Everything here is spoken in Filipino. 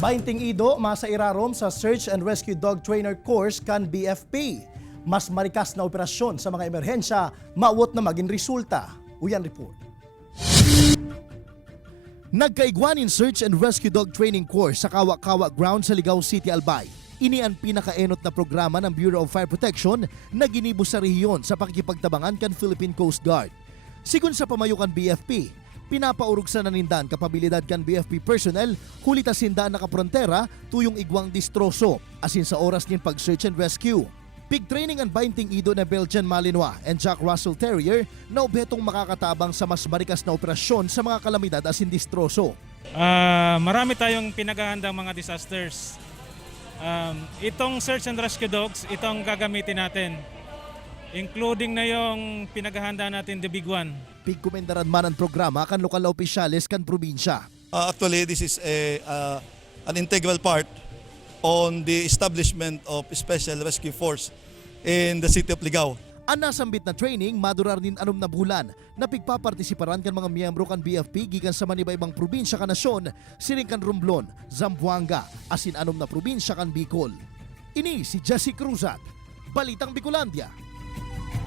Bainting Ido, masa irarom sa Search and Rescue Dog Trainer Course kan BFP. Mas marikas na operasyon sa mga emerhensya, maawot na maging resulta. Uyan report. Nagkaigwanin Search and Rescue Dog Training Course sa Kawa-Kawa Ground sa Ligao City, Albay. Ini ang pinakaenot na programa ng Bureau of Fire Protection na ginibo sa rehiyon sa pakikipagtabangan kan Philippine Coast Guard. Sigun sa pamayukan BFP, pinapaurog sa nanindan kapabilidad kan BFP personnel huli ta sindaan nakaprontera tuyong igwang distroso asin sa oras nin pag-search and rescue. Pig training ang Bainting Ido na Belgian Malinois and Jack Russell Terrier na obetong makakatabang sa mas marikas na operasyon sa mga kalamidad asin distroso. Marami tayong pinaghahandang mga disasters. Itong Search and Rescue Dogs, itong gagamitin natin. Including na yung pinaghahanda natin, the big one. Pig kumendaran man ang programa kan lokal na opisyales kan probinsya. Actually, this is an integral part on the establishment of Special Rescue Force in the city of Ligao. Ang nasambit na training, madurar nin 6 na bulan na pigpapartisiparan kan mga miyembro kan BFP gikan sa maniba-ibang probinsya kan nasyon, siring kan Romblon, Zamboanga, asin 6 na probinsya kan Bicol. Ini si Jesse Cruzat, Balitang Bicolandia.